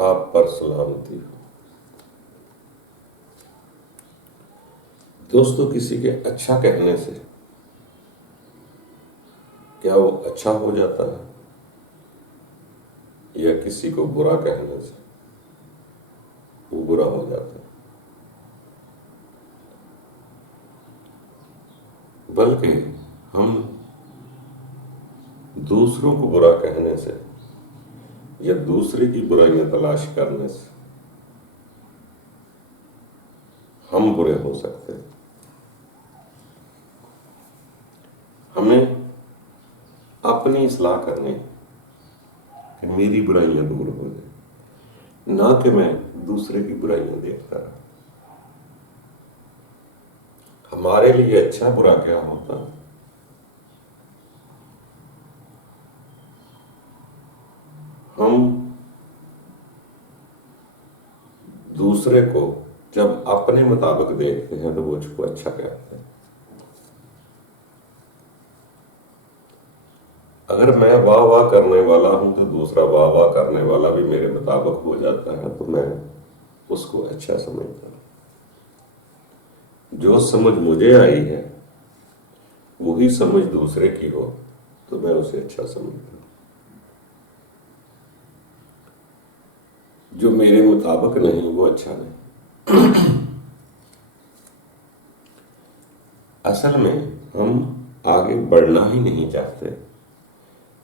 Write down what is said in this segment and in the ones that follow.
آپ پر سلامتی ہو۔ دوستو، کسی کے اچھا کہنے سے کیا وہ اچھا ہو جاتا ہے، یا کسی کو برا کہنے سے وہ برا ہو جاتا ہے؟ بلکہ ہم دوسروں کو برا کہنے سے یا دوسرے کی برائیاں تلاش کرنے سے ہم برے ہو سکتے ہیں۔ ہمیں اپنی اصلاح کرنی کہ میری برائیاں دور ہو جائیں، نہ کہ میں دوسرے کی برائیاں دیکھتا رہا۔ ہمارے لیے اچھا برا کیا ہوتا ہے؟ ہم دوسرے کو جب اپنے مطابق دیکھتے ہیں تو وہ اس کو اچھا کہتے ہیں۔ اگر میں واہ واہ کرنے والا ہوں تو دوسرا واہ واہ کرنے والا بھی میرے مطابق ہو جاتا ہے تو میں اس کو اچھا سمجھتا ہوں۔ جو سمجھ مجھے آئی ہے وہی سمجھ دوسرے کی ہو تو میں اسے اچھا سمجھتا ہوں۔ جو میرے مطابق نہیں وہ اچھا نہیں۔ اصل میں ہم آگے بڑھنا ہی نہیں چاہتے،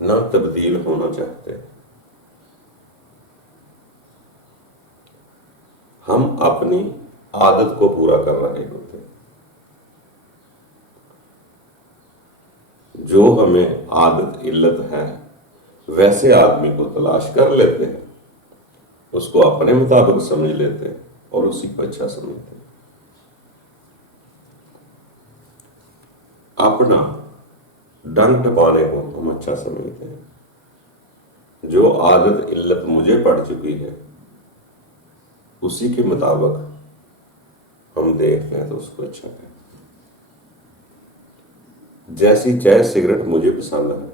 نہ تبدیل ہونا چاہتے۔ ہم اپنی عادت کو پورا کر رہے ہوتے۔ جو ہمیں عادت علت ہے ویسے آدمی کو تلاش کر لیتے ہیں، اس کو اپنے مطابق سمجھ لیتے ہیں اور اسی کو اچھا سمجھتے ہیں۔ اپنا ڈنگ ٹپانے کو ہم اچھا سمجھتے ہیں۔ جو عادت علت مجھے پڑ چکی ہے اسی کے مطابق ہم دیکھتے ہیں تو اس کو اچھا کہتے ہیں۔ جیسی چائے سگریٹ مجھے پسند ہے،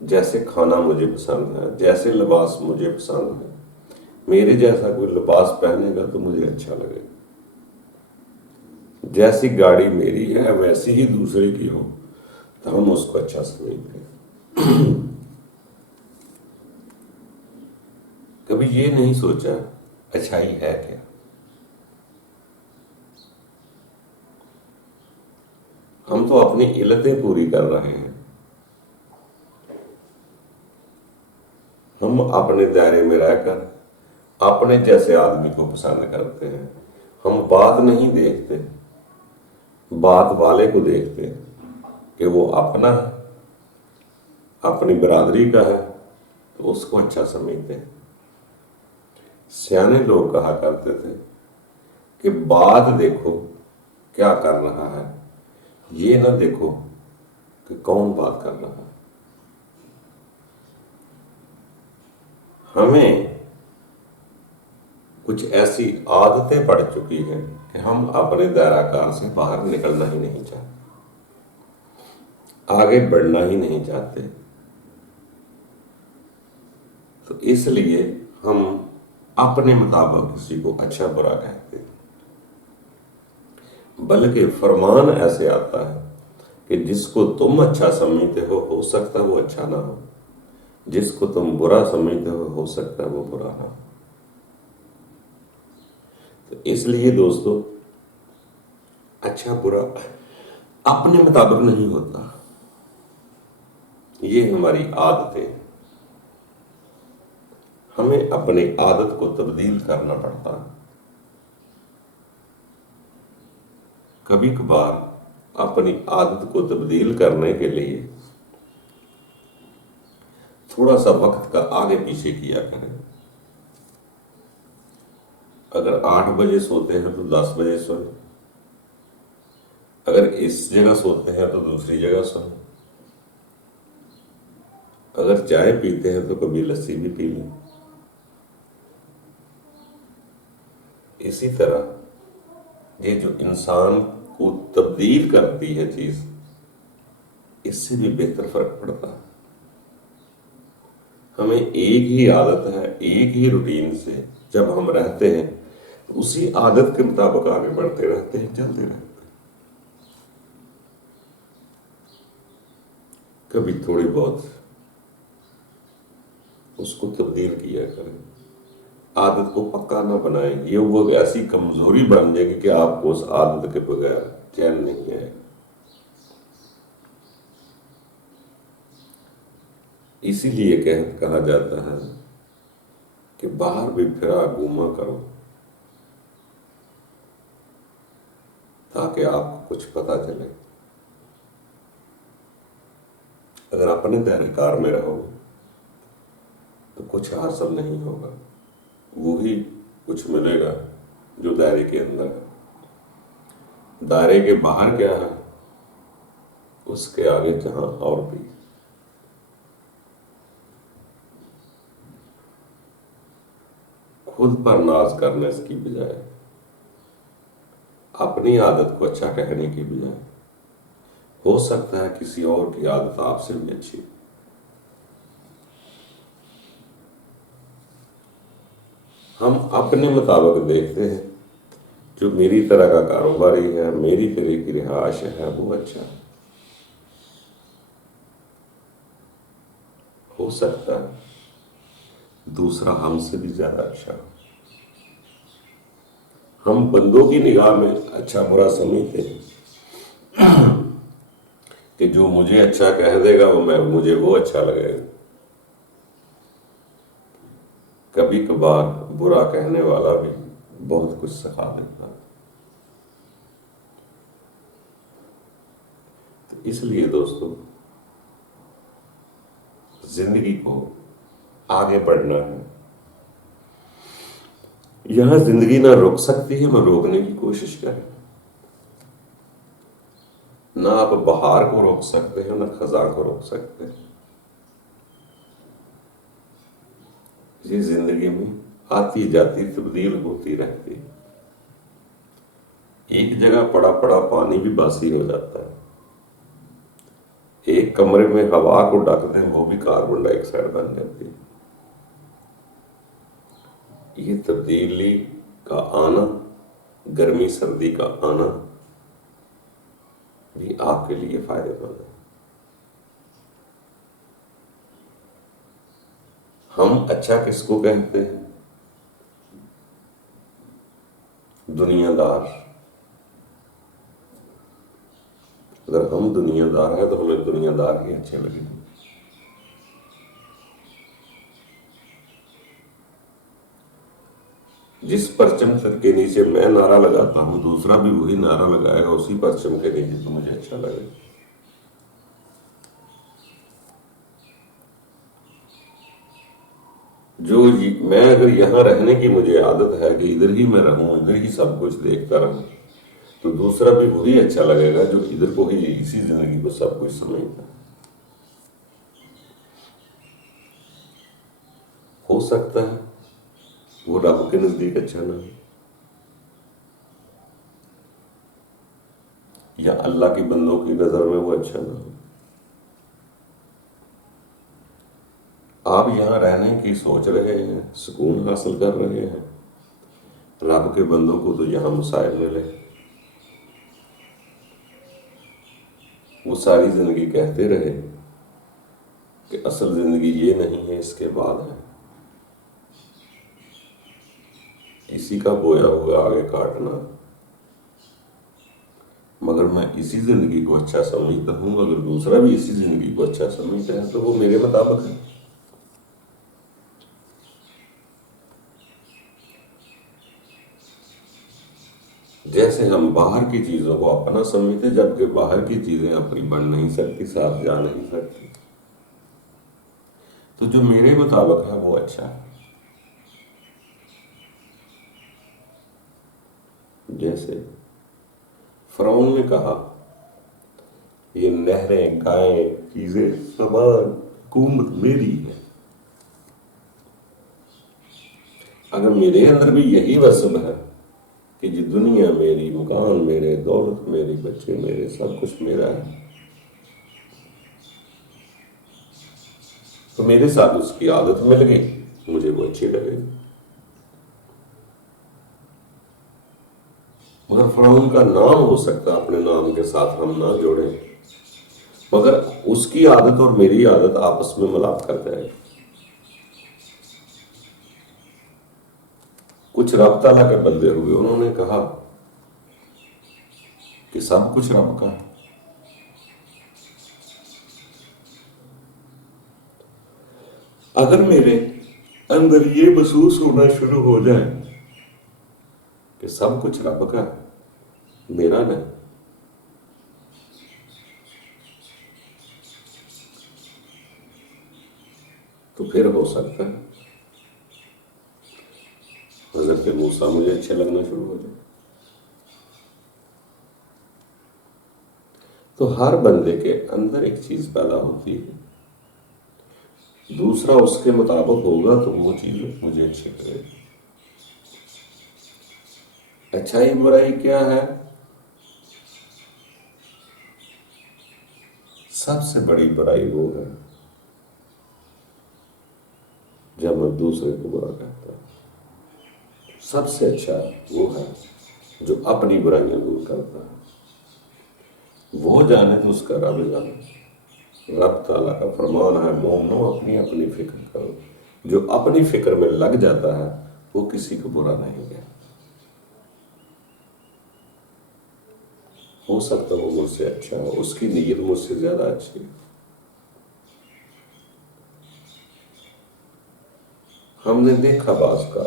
جیسے کھانا مجھے پسند ہے، جیسے لباس مجھے پسند ہے، میرے جیسا کوئی لباس پہنے گا تو مجھے اچھا لگے گا۔ جیسی گاڑی میری ہے ویسی ہی دوسرے کی ہو تو ہم اس کو اچھا سمجھتے ہیں۔ کبھی یہ نہیں سوچا اچھائی ہے کیا؟ ہم تو اپنی علتیں پوری کر رہے ہیں۔ ہم اپنے دائرے میں رہ کر اپنے جیسے آدمی کو پسند کرتے ہیں۔ ہم بات نہیں دیکھتے، بات والے کو دیکھتے ہیں کہ وہ اپنا ہے، اپنی برادری کا ہے تو اس کو اچھا سمجھتے ہیں۔ سیانے لوگ کہا کرتے تھے کہ بات دیکھو کیا کر رہا ہے، یہ نہ دیکھو کہ کون بات کر رہا ہے۔ ہمیں کچھ ایسی عادتیں پڑ چکی ہیں کہ ہم اپنے دائرہ کار سے باہر نکلنا ہی نہیں چاہتے، آگے بڑھنا ہی نہیں چاہتے۔ تو اس لیے ہم اپنے مطابق کسی کو اچھا برا کہتے ہیں۔ بلکہ فرمان ایسے آتا ہے کہ جس کو تم اچھا سمجھتے ہو سکتا ہے وہ اچھا نہ ہو، جس کو تم برا سمجھتے ہو سکتا ہے وہ برا نہ ہو۔ تو اس لیے دوستو، اچھا برا اپنے مطابق نہیں ہوتا، یہ ہماری عادتیں، ہمیں اپنی عادت کو تبدیل کرنا پڑتا ہے۔ کبھی کبھار اپنی عادت کو تبدیل کرنے کے لیے تھوڑا سا وقت کا آگے پیچھے کیا کریں۔ اگر 8 بجے سوتے ہیں تو 10 بجے سوئیں، اگر اس جگہ سوتے ہیں تو دوسری جگہ سوئیں، اگر چائے پیتے ہیں تو کبھی لسی بھی پی لیں۔ اسی طرح یہ جو انسان کو تبدیل کرتی ہے چیز، اس سے بھی بہتر فرق پڑتا ہے۔ ہمیں ایک ہی عادت ہے، ایک ہی روٹین سے جب ہم رہتے ہیں تو اسی عادت کے مطابق آگے بڑھتے رہتے ہیں، چلتے رہتے ہیں۔ کبھی تھوڑی بہت اس کو تبدیل کیا کریں، عادت کو پکا نہ بنائیں، یہ وہ ایسی کمزوری بن جائے گی کہ آپ کو اس عادت کے بغیر چین نہیں ہے۔ اسی لیے کہا جاتا ہے کہ باہر بھی پھرا گھوما کرو تاکہ آپ کو کچھ پتہ چلے۔ اگر اپنے دائرۂ کار میں رہو تو کچھ حاصل نہیں ہوگا، وہی کچھ ملے گا جو دائرے کے اندر ہے۔ دائرے کے باہر کیا ہے، اس کے آگے جہاں اور بھی۔ خود پر ناز کرنے کی بجائے، اپنی عادت کو اچھا کہنے کی بجائے، ہو سکتا ہے کسی اور کی عادت آپ سے بھی اچھی۔ ہم اپنے مطابق دیکھتے ہیں، جو میری طرح کا کاروباری ہے، میری طرح کی رہائش ہے، وہ اچھا ہے۔ ہو سکتا ہے دوسرا ہم سے بھی زیادہ اچھا ہو۔ ہم بندوں کی نگاہ میں اچھا برا سمجھتے ہیں کہ جو مجھے اچھا کہہ دے گا مجھے وہ اچھا لگے گا۔ کبھی کبھار برا کہنے والا بھی بہت کچھ سکھا دیتا ہے۔ اس لیے دوستو، زندگی کو آگے بڑھنا ہے۔ یہاں زندگی نہ رک سکتی ہے، میں روکنے کی کوشش کریں۔ نہ آپ بہار کو روک سکتے ہیں، نہ خزاں کو روک سکتے ہیں۔ یہ زندگی میں آتی جاتی تبدیل ہوتی رہتی ہے۔ ایک جگہ پڑا پڑا پانی بھی باسی ہو جاتا ہے۔ ایک کمرے میں ہوا کو ڈھک دیں، وہ بھی کاربن ڈائی آکسائڈ بن جاتی ہے۔ یہ تبدیلی کا آنا، گرمی سردی کا آنا بھی آپ کے لیے فائدہ مند ہے۔ ہم اچھا کس کو کہتے ہیں؟ دنیا دار۔ اگر ہم دنیا دار ہیں تو ہمیں دنیا دار ہی اچھے لگیں گے۔ جس پرچم کے نیچے میں نعرہ لگاتا ہوں، دوسرا بھی وہی نعرہ لگائے گا اسی پرچم کے نیچے، تو مجھے اچھا لگے گا۔ میں اگر یہاں رہنے کی مجھے عادت ہے کہ ادھر ہی میں رہوں، ادھر ہی سب کچھ دیکھتا رہوں، تو دوسرا بھی وہی اچھا لگے گا جو ادھر کو ہی، اسی زندگی کو سب کچھ سمجھتا ہے۔ ہو سکتا ہے وہ رب کے نزدیک اچھا نہ ہو، یا اللہ کی بندوں کی نظر میں وہ اچھا نہ ہو۔ آپ یہاں رہنے کی سوچ رہے ہیں، سکون حاصل کر رہے ہیں، رب کے بندوں کو تو یہاں مسائل ملے، وہ ساری زندگی کہتے رہے کہ اصل زندگی یہ نہیں ہے، اس کے بعد ہے، اسی کا بویا ہوا آگے کاٹنا۔ مگر میں اسی زندگی کو اچھا سمجھتا ہوں، اگر دوسرا بھی اسی زندگی کو اچھا سمجھتا ہے تو وہ میرے مطابق ہے۔ جیسے ہم باہر کی چیزوں کو اپنا سمجھتے، جبکہ باہر کی چیزیں اپنی بن نہیں سکتی، ساتھ جا نہیں سکتی، تو جو میرے مطابق ہے وہ اچھا ہے۔ جیسے فرعون نے کہا، یہ نہریں، گائیں، چیزیں، سامان، حکومت میری ہے۔ اگر میرے اندر بھی یہی وصف ہے کہ یہ دنیا میری، مکان میرے، دولت میری، بچے میرے، سب کچھ میرا ہے، تو میرے ساتھ اس کی عادت مل گئی، مجھے وہ اچھی لگے، مگر فرعون کا نام ہو سکتا اپنے نام کے ساتھ ہم نہ جوڑیں، مگر اس کی عادت اور میری عادت آپس میں ملاپ کر جائے۔ کچھ رب تعالیٰ کے بندے ہوئے، انہوں نے کہا کہ سب کچھ رب کا ہے، اگر میرے اندر یہ محسوس ہونا شروع ہو جائے کہ سب کچھ رب کا ہے، میرا نہیں، تو پھر ہو سکتا ہے حضرت موسیٰ مجھے اچھے لگنا شروع ہو جائے۔ تو ہر بندے کے اندر ایک چیز پیدا ہوتی ہے، دوسرا اس کے مطابق ہوگا تو وہ چیز مجھے اچھی لگے گی۔ اچھائی برائی کیا ہے؟ سب سے بڑی برائی وہ ہے جب میں دوسرے کو برا کہتا ہوں، سب سے اچھا وہ ہے جو اپنی برائیاں دور کرتا ہے۔ وہ جانے تو اس کا رب جانے۔ رب تعالیٰ کا فرمان ہے مومنو اپنی اپنی فکر کرو، جو اپنی فکر میں لگ جاتا ہے وہ کسی کو برا نہیں کہتا۔ ہو سکتا ہے وہ مجھ سے اچھا ہو، اس کی نیت مجھ سے زیادہ اچھی ہے۔ ہم نے دیکھا بعض کا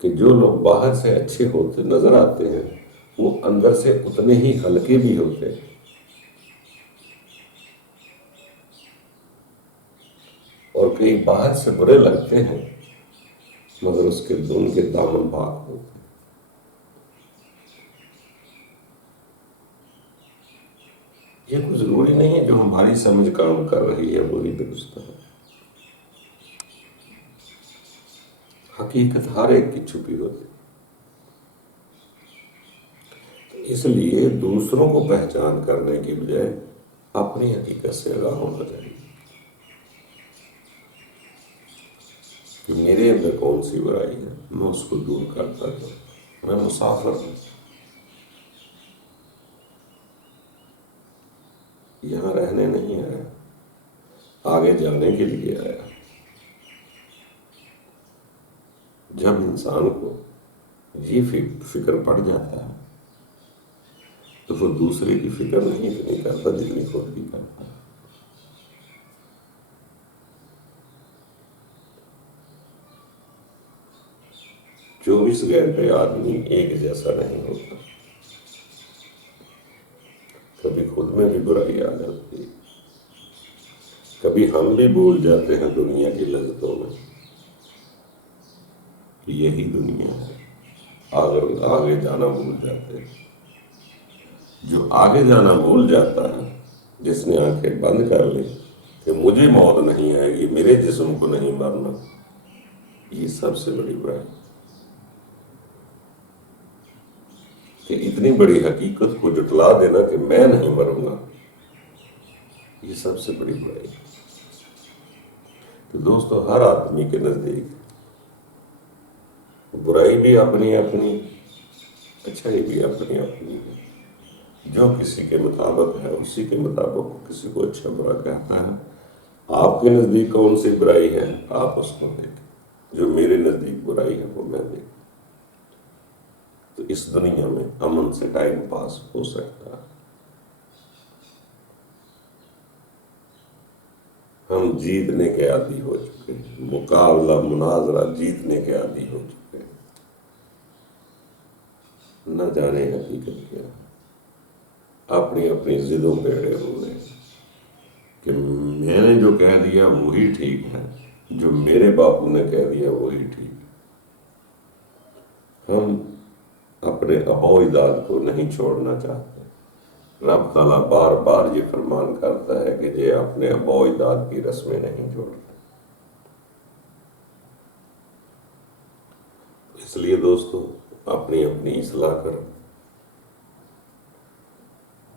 کہ جو لوگ باہر سے اچھے ہوتے نظر آتے ہیں وہ اندر سے اتنے ہی ہلکے بھی ہوتے ہیں، اور کئی باہر سے برے لگتے ہیں مگر اس کے ان کے دامن پاک ہوتے ہیں۔ یہ کوئی ضروری نہیں ہے جو ہماری سمجھ کام کر رہی ہے وہی درست ہے، حقیقت ہر ایک کی چھپی ہوتی ہے۔ اس لیے دوسروں کو پہچان کرنے کی بجائے اپنی حقیقت سے آگاہ ہونا چاہیے کہ میرے اندر کون سی برائی ہے، میں اس کو دور کرتا ہوں۔ میں مسافر ہوں، یہاں رہنے نہیں آیا، آگے جانے کے لیے آیا۔ جب انسان کو یہ فکر پڑ جاتا ہے تو وہ دوسرے کی فکر نہیں کرتا جتنی خود کی کرتا ہے۔ 24 گھنٹے آدمی ایک جیسا نہیں ہوتا، کبھی خود میں بھی برائی آ جاتی ہے، کبھی ہم بھی بھول جاتے ہیں دنیا کی لذتوں میں کہ یہی دنیا ہے، آگے جانا بھول جاتے ہیں۔ جو آگے جانا بھول جاتا ہے، جس نے آنکھیں بند کر لی کہ مجھے موت نہیں آئے گی، میرے جسم کو نہیں مرنا، یہ سب سے بڑی برائی کہ اتنی بڑی حقیقت کو جٹلا دینا کہ میں نہیں مروں گا، یہ سب سے بڑی برائی۔ تو دوستو، ہر آدمی کے نزدیک برائی بھی اپنی اپنی، اچھائی بھی اپنی اپنی ہے۔ جو کسی کے مطابق ہے اسی کے مطابق کسی کو اچھا برا کہتا ہے۔ آپ کے نزدیک کون سی برائی ہے آپ اس کو دیکھیں، جو میرے نزدیک برائی ہے وہ میں دیکھوں، تو اس دنیا میں امن سے ٹائم پاس ہو سکتا ہے۔ ہم جیتنے کے عادی ہو چکے ہیں، مقابلہ مناظرہ جیتنے کے عادی ہو چکے ہیں، نہ جانے حقیقت کیا ہے، اپنی اپنی ضدوں پہ اڑے ہوئے ہیں کہ میں نے جو کہہ دیا وہی ٹھیک ہے، جو میرے باپو نے کہہ دیا وہی ٹھیک ہے۔ ہم اپنے آباء و اجداد کو نہیں چھوڑنا چاہتے۔ رب تعالیٰ بار بار یہ فرمان کرتا ہے کہ یہ اپنے آباء و اجداد کی رسمیں نہیں چھوڑتے۔ اس لیے دوستو، اپنی اپنی اصلاح کرو،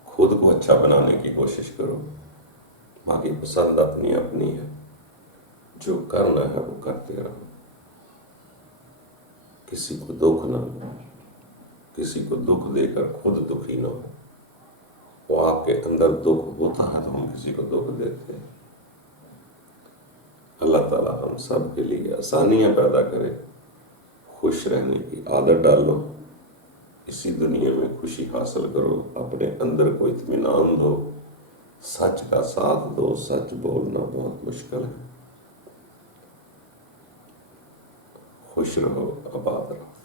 خود کو اچھا بنانے کی کوشش کرو، باقی پسند اپنی اپنی ہے، جو کرنا ہے وہ کرتے رہو، کسی کو دکھ نہ دو، کسی کو دکھ دے کر خود دکھی نہ ہو۔ وہ آپ کے اندر دکھ ہوتا ہے تو ہم کسی کو دکھ دیتے ہیں۔ اللہ تعالیٰ ہم سب کے لیے آسانیاں پیدا کرے، خوش رہنے کی عادت ڈالو، اسی دنیا میں خوشی حاصل کرو، اپنے اندر کو اطمینان دو، سچ کا ساتھ دو۔ سچ بولنا بہت مشکل ہے۔ خوش رہو، آباد رہو۔